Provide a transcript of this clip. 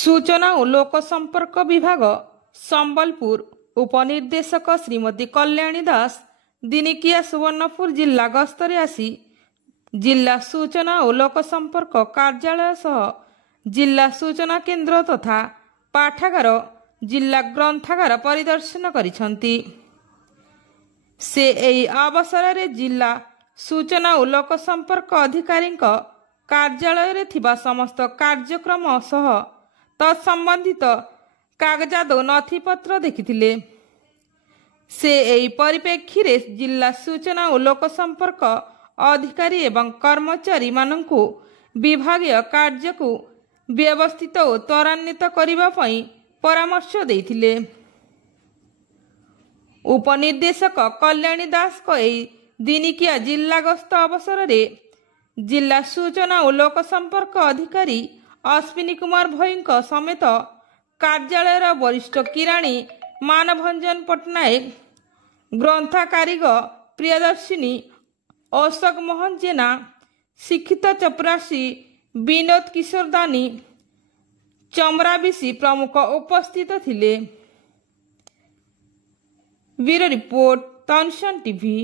सूचना और लोक संपर्क विभाग संबलपुर उपनिर्देशक श्रीमती कल्याणी दास दिनिकिया सुवर्णपुर जिला गस्तरे आसी जिला सूचना और लोक संपर्क कार्यालय सह जिला सूचना केन्द्र तथा पाठागार जिला ग्रंथागार परिदर्शन करिसंती। से एही अवसर में जिला सूचना और लोक संपर्क अधिकारी कार्यालय रे थिबा समस्त कार्यक्रम सह तत्संबंधित कागजात और नथिपत्र देखिथिले। से एही परिप्रेक्षी रे जिला सूचना और लोक संपर्क अधिकारी एवं कर्मचारी मानंकु विभागीय कार्य को व्यवस्थित और त्वरान्वित करबा पई परामर्श देथिले। उपनिर्देशक कल्याणी दास को एही दिनिकिया जिला गस्त अवसर में जिला सूचना और लोक संपर्क अधिकारी अश्विनी कुमार भई समेत कार्यालय वरिष्ठ किराणी मानभंजन पट्टनायक ग्रंथाकारिग प्रियदर्शिनी अशोक मोहन जेना शिक्षित चपरासी विनोद किशोर दानी चमराबिशी प्रमुख उपस्थित थिले। ब्यूरो रिपोर्ट तनसन टीवी।